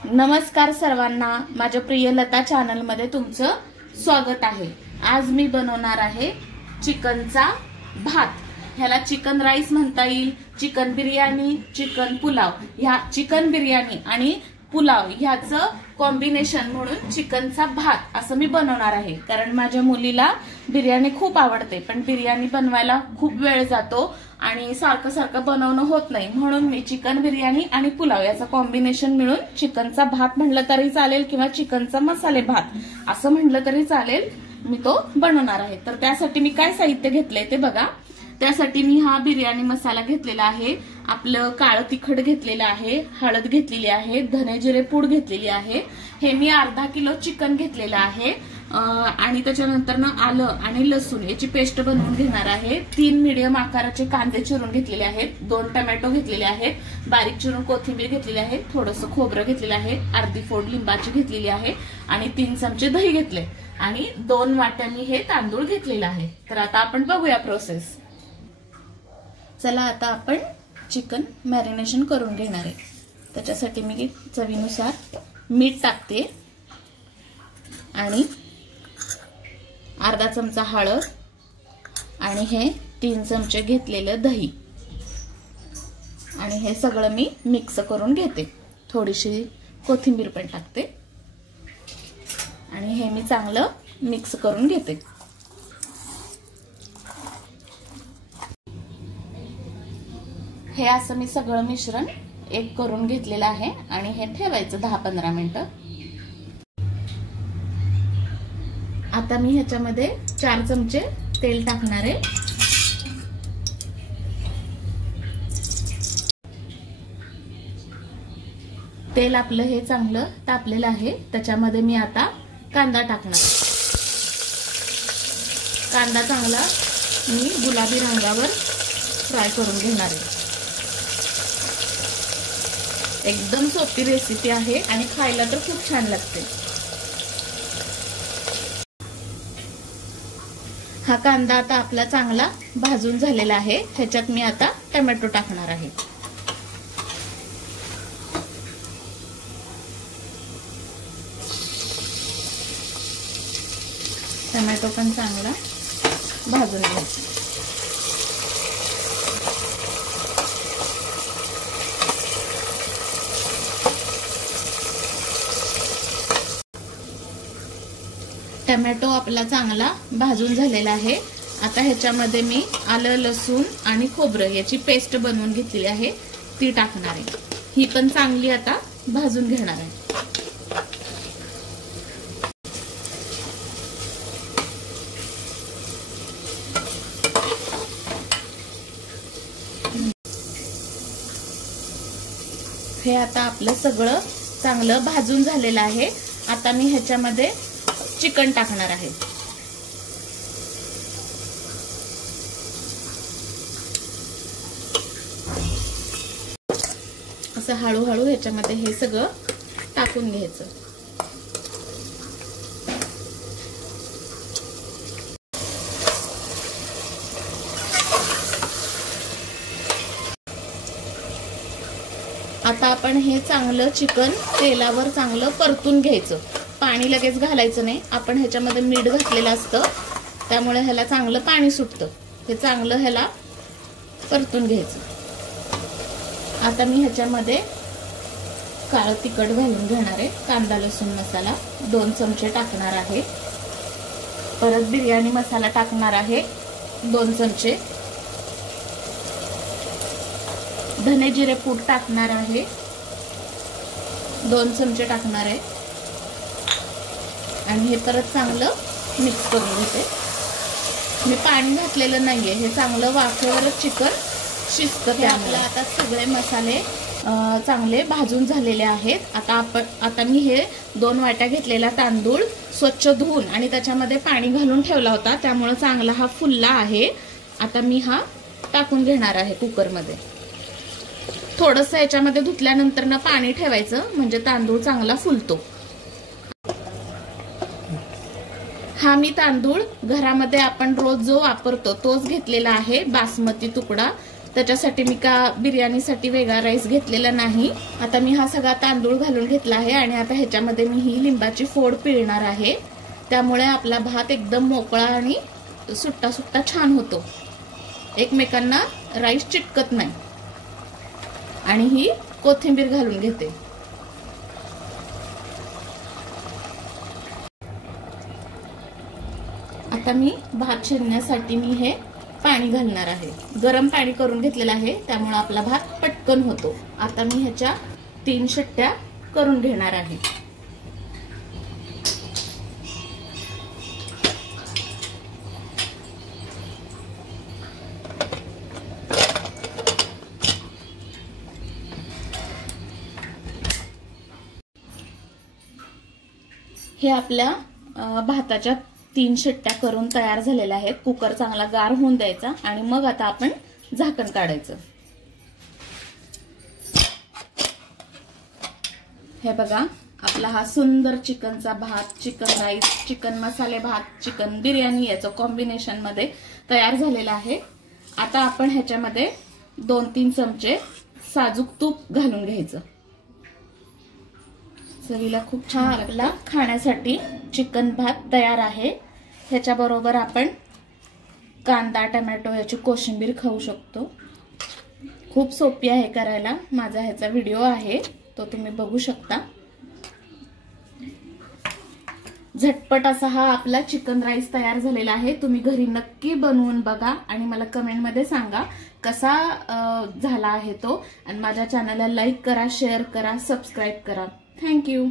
नमस्कार सर्वांना, माझ्या प्रिय लता चॅनल मध्ये तुमचं स्वागत आहे। आज मी बनवणार आहे चिकनचा भात। ह्याला चिकन राईस म्हणता येईल, चिकन बिर्याणी, चिकन पुलाव। ह्या चिकन बिर्याणी आणि पुलाव ह्याचं कॉम्बिनेशन म्हणून चिकनचा भात असं मी बनवणार आहे। कारण माझ्या मुलीला बिर्याणी खूप आवडते, पण बिर्याणी बनवायला खूप वेळ जातो आणि सारखं सारखं बनवणं होत नाही, म्हणून मी चिकन बिर्याणी आणि पुलाव याचा कॉम्बिनेशन मिळून चिकनचा भात म्हणलं तरी चालेल किंवा चिकनचा मसाले भात असं म्हणलं तरी चालेल, मी तो बनवणार आहे। तर त्यासाठी मी काय साहित्य घेतलंय ते बघा। त्यासाठी मी हा बिर्याणी मसाला घेतलेला आहे, आपलं काळं तिखट घेतलेलं आहे, हळद घेतलेली आहे, धने जिरे पूड घेतलेली आहे। हे मी अर्धा किलो चिकन घेतलेलं आहे आणि त्याच्यानंतर आलं आणि लसूण याची पेस्ट बनवून घेणार आहे। 3 मीडियम आकाराचे कांदे चिरून घेतलेले आहेत, 2 टोमॅटो घेतलेले आहेत, बारीक चिरून कोथिंबीर घेतलेली आहे, थोडंसं खोबरं घेतलेलं आहे, अर्धी फोड लिंबाची घेतलेली आहे आणि 3 चमचे दही घेतले आणि 2 वाट्या मी हे तांदूळ घेतलेला आहे। तर आता आपण बघूया प्रोसेस। चला आता आपण चिकन मॅरिनेशन करून घेणार आहे। त्याच्यासाठी मी चवीनुसार मीठ टाकते आणि अर्धा चमचा हळद आणि हे 3 चमचे घेतलेलं दही आणि हे सगळं मी मिक्स करून घेते। थोडीशी कोथिंबीर पण टाकते आणि हे मी चांगलं मिक्स करून घेते। हे असं मी सगळं मिश्रण एक करून घेतलेलं आहे आणि हे ठेवायचं 10-15 मिनिटं। आता मी ह्याच्यामध्ये 4 चमचे तेल टाकणार आहे। तेल आपलं हे चांगलं तापलेलं आहे, त्याच्यामध्ये मी आता कांदा टाकणार। कांदा चांगला मी गुलाबी रंगावर फ्राय करून घेणार आहे। एकदम सोपी रेसिपी आहे आणि खायला तर खूप छान लागते। हा कांदा आता आपला चांगला भाजून झालेला आहे, ह्याच्यात मी आता टोमॅटो टाकणार आहे। टोमॅटो पण चांगला भाजून घ्यायचा। टोमॅटो आपला चांगला भाजून झालेला आहे। आता ह्याच्यामध्ये मी आलं लसूण आणि खोबरं याची पेस्ट बनवून घेतलेली आहे ती टाकणार आहे। ही पण चांगली आता भाजून घेणार आहे। हे आता आपलं सगळं चांगलं भाजून झालेलं आहे। आता मी ह्याच्यामध्ये चिकन टाकणार आहे। असं हळूहळू ह्याच्यामध्ये हे सगळं टाकून घ्यायचं। आता आपण हे चांगलं चिकन तेलावर चांगलं परतून घ्यायचं। पाणी लगेच घालायचं नाही, आपण ह्याच्यामध्ये मीठ घातलेलं असतं त्यामुळे ह्याला चांगलं पाणी सुटतं। हे चांगलं ह्याला परतून घ्यायचं। आता मी ह्याच्यामध्ये काळं तिखट घालून घेणार आहे, कांदा लसूण मसाला 2 चमचे टाकणार आहे, परत बिर्याणी मसाला टाकणार आहे 2 चमचे, धने जिरे पूड टाकणार आहे 2 चमचे टाकणार आहे आणि हे परत चांगलं मिक्स करून घेते। मी पाणी घातलेलं नाहीये, हे चांगलं वाफेवरच चिकन शिजतं त्यामुळे। आता सगळे मसाले चांगले भाजून झालेले आहेत। आता मी हे 2 वाट्या घेतलेला तांदूळ स्वच्छ धुवून आणि त्याच्यामध्ये पाणी घालून ठेवला होता, त्यामुळे चांगला हा फुलला आहे। आता मी हा टाकून घेणार आहे कुकरमध्ये। थोडंसं याच्यामध्ये धुतल्यानंतर पाणी ठेवायचं म्हणजे तांदूळ चांगला फुलतो। हा मी तांदूळ घरामध्ये आपण रोज जो वापरतो तोच घेतलेला आहे, बासमती तुकडा। त्याच्यासाठी मी का बिर्याणीसाठी वेगळा राईस घेतलेला नाही। आता मी हा सगळा तांदूळ घालून घेतला आहे आणि आता ह्याच्यामध्ये मी ही लिंबाची फोड पिळणार आहे, त्यामुळे आपला भात एकदम मोकळा आणि सुट्टा सुट्टा छान होतो, एकमेकांना राईस चिटकत नाही। आणि ही कोथिंबीर घालून घेते। आता मी भात शिजण्यासाठी मी हे पाणी घालणार आहे, गरम पाणी करून घेतलेलं आहे, त्यामुळे आपला भात पटकन होतो। आता मी ह्याच्या 3 शिट्ट्या करून घेणार आहे। हे आपल्या भाताच्या 3 शिट्ट्या करून तयार झालेल्या आहेत। कुकर चांगला गार होऊन द्यायचा आणि मग आता आपण झाकण काढायचं। हे बघा, आपला हा सुंदर चिकनचा भात, चिकन राईस, चिकन मसाले भात, चिकन बिर्याणी याचं कॉम्बिनेशन मध्ये तयार झालेला आहे। आता आपण ह्याच्यामध्ये 2-3 चमचे साजूक तूप घालून घ्यायचं। चवीला खूप छान आपला खाण्यासाठी चिकन भात तयार आहे। ह्याच्याबरोबर आपण कांदा, टोमॅटो याची कोशिंबीर खाऊ शकतो। खूप सोपी आहे करायला। माझा ह्याचा व्हिडिओ आहे, तो तुम्ही बघू शकता। झटपट असा हा आपला चिकन राईस तयार झालेला आहे। तुम्ही घरी नक्की बनवून बघा आणि मला कमेंट मध्ये सांगा कसा झाला आहे तो। आणि माझ्या चॅनलला लाईक करा, शेअर करा, सबस्क्राईब करा। Thank you.